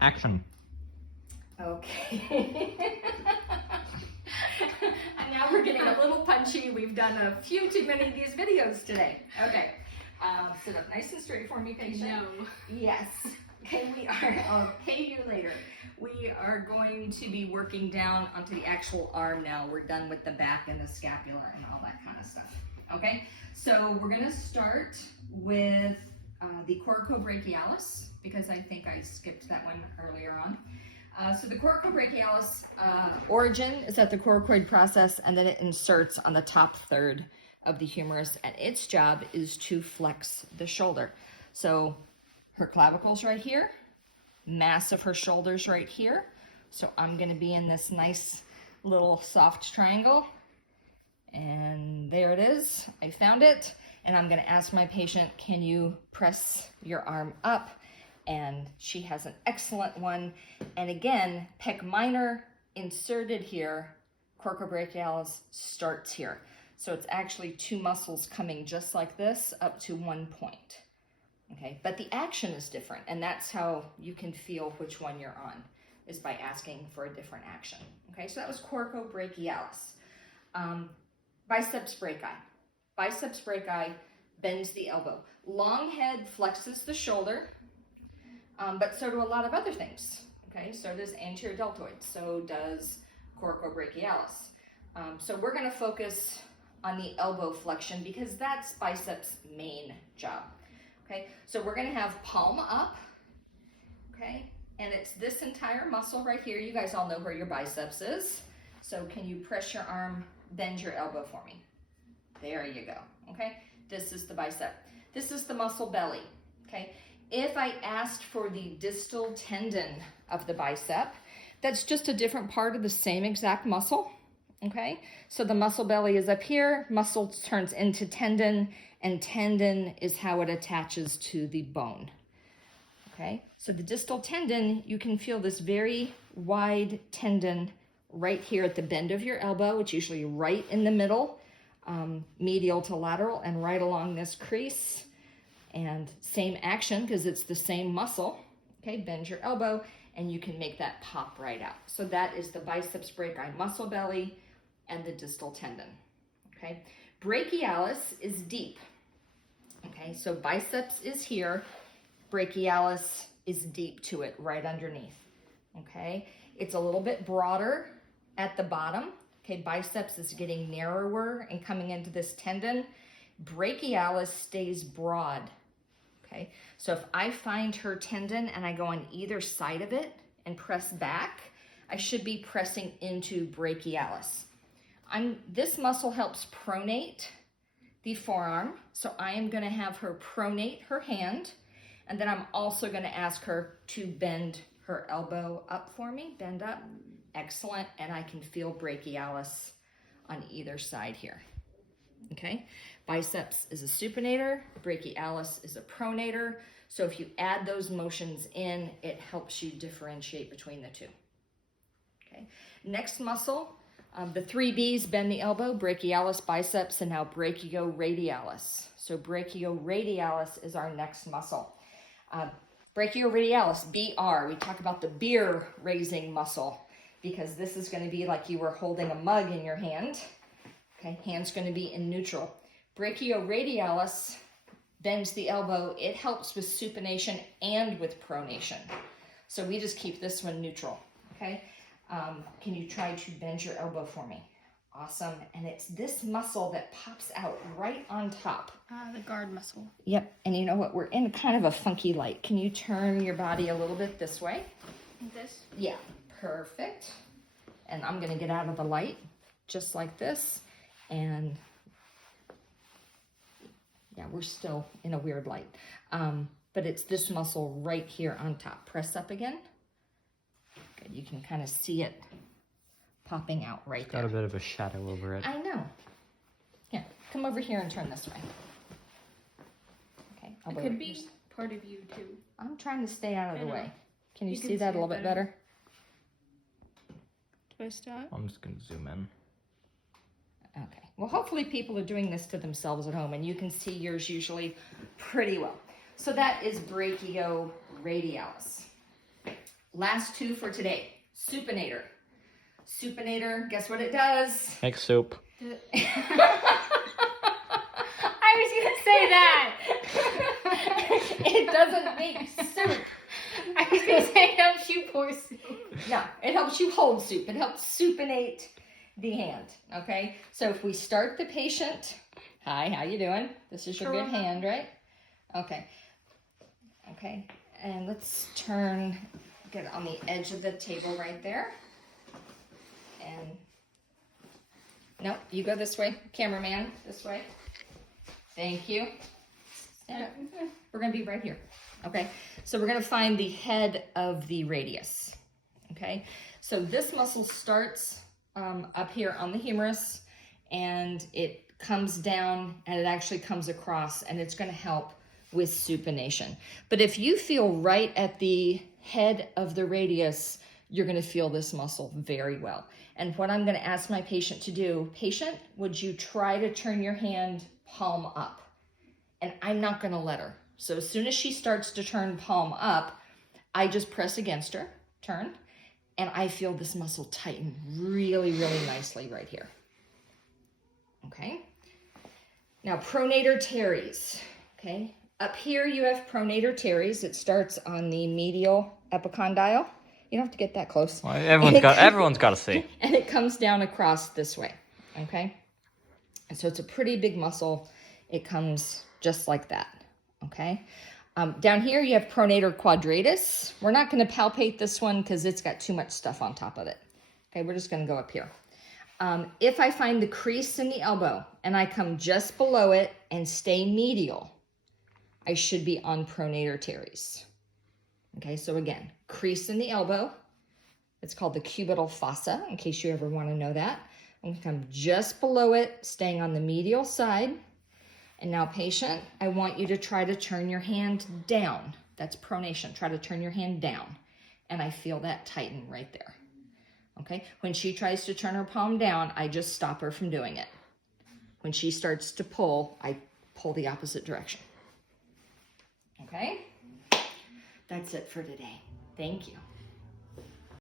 Action. Okay. And now we're getting a little punchy. We've done a few too many of these videos today. Okay. Sit up nice and straight for me, patient. No. Yes. Okay, I'll pay you later. We are going to be working down onto the actual arm now. We're done with the back and the scapula and all that kind of stuff. Okay, so we're gonna start with the Coracobrachialis, because I think I skipped that one earlier on. So the Coracobrachialis origin is at the coracoid process, and then it inserts on the top third of the humerus, and its job is to flex the shoulder. So her clavicle's right here, mass of her shoulders right here. So I'm gonna be in this nice little soft triangle, and there it is, I found it. And I'm gonna ask my patient, can you press your arm up? And she has an excellent one. And again, pec minor inserted here, Coracobrachialis starts here. So it's actually two muscles coming just like this up to one point. Okay, but the action is different, and that's how you can feel which one you're on, is by asking for a different action. Okay, so that was Coracobrachialis. Biceps brachii. Biceps brachii bends the elbow. Long head flexes the shoulder, but so do a lot of other things. Okay, so does anterior deltoid, so does Coracobrachialis. So we're gonna focus on the elbow flexion because that's biceps' main job. Okay, so we're gonna have palm up, okay? And it's this entire muscle right here. You guys all know where your biceps is. So can you press your arm, bend your elbow for me? There you go, okay? This is the bicep. This is the muscle belly, okay? If I asked for the distal tendon of the bicep, that's just a different part of the same exact muscle, okay? So the muscle belly is up here, muscle turns into tendon, and tendon is how it attaches to the bone, okay? So the distal tendon, you can feel this very wide tendon right here at the bend of your elbow. It's usually right in the middle, medial to lateral, and right along this crease. And same action because it's the same muscle, okay? Bend your elbow, and you can make that pop right out. So that is the biceps brachii, muscle belly, and the distal tendon, okay? Brachialis is deep, okay? So biceps is here, brachialis is deep to it, right underneath, okay? It's a little bit broader at the bottom, okay? Biceps is getting narrower and coming into this tendon. Brachialis stays broad, okay? So if I find her tendon and I go on either side of it and press back, I should be pressing into brachialis. This muscle helps pronate the forearm, so I am gonna have her pronate her hand, and then I'm also gonna ask her to bend her elbow up for me, bend up, excellent, and I can feel brachialis on either side here, okay? Biceps is a supinator, brachialis is a pronator, so if you add those motions in, it helps you differentiate between the two, okay? Next muscle, the 3 Bs, bend the elbow, brachialis, biceps, and now brachioradialis. So brachioradialis is our next muscle. Brachioradialis, BR, we talk about the beer raising muscle because this is gonna be like you were holding a mug in your hand. Okay, hand's gonna be in neutral. Brachioradialis bends the elbow. It helps with supination and with pronation. So we just keep this one neutral, okay? Can you try to bend your elbow for me? Awesome, and it's this muscle that pops out right on top. The guard muscle. Yep, and you know what? We're in kind of a funky light. Can you turn your body a little bit this way? This? Yeah, perfect. And I'm gonna get out of the light just like this. And yeah, we're still in a weird light. But it's this muscle right here on top. Press up again. Good, you can kind of see it popping out right It's there. got a bit of a shadow over it. I know. Here, come over here and turn this way. Okay, It could be part of you too. I'm trying to stay out of I the know. way. Can you You see can that see a little it bit better? Do I stop? I'm just gonna zoom in. Okay. Well, hopefully people are doing this to themselves at home, and you can see yours usually pretty well. So that is brachioradialis. last two for today. Supinator. Supinator, guess what it does? Make soup. I was gonna say that. It doesn't make soup. I was gonna say it helps you pour soup. No, it helps you hold soup. It helps supinate the hand, okay? So if we start the patient, hi, how you doing? This is your good hand, right? Okay. Okay, and let's get it on the edge of the table right there. And, no, you go this way. Cameraman, this way. Thank you. We're gonna be right here. Okay, so we're gonna find the head of the radius. Okay, so this muscle starts up here on the humerus, and it comes down, and it actually comes across, and it's gonna help with supination. But if you feel right at the head of the radius, you're gonna feel this muscle very well. And what I'm gonna ask my patient to do, patient, would you try to turn your hand palm up? And I'm not gonna let her. So as soon as she starts to turn palm up, I just press against her, turn, and I feel this muscle tighten really, really nicely right here. Okay? Now, pronator teres, okay? Up here you have pronator teres. It starts on the medial epicondyle. You don't have to get that close. Well, everyone's got to see. And it comes down across this way, okay? And so it's a pretty big muscle. It comes just like that, okay? Down here you have Pronator Quadratus. We're not going to palpate this one because it's got too much stuff on top of it. Okay, we're just going to go up here. If I find the crease in the elbow and I come just below it and stay medial, I should be on Pronator teres. Okay, so again, crease in the elbow. It's called the Cubital Fossa, in case you ever want to know that. I'm going to come just below it, staying on the medial side. And now, patient, I want you to try to turn your hand down. That's pronation. Try to turn your hand down. And I feel that tighten right there. Okay? When she tries to turn her palm down, I just stop her from doing it. When she starts to pull, I pull the opposite direction. Okay? That's it for today. Thank you.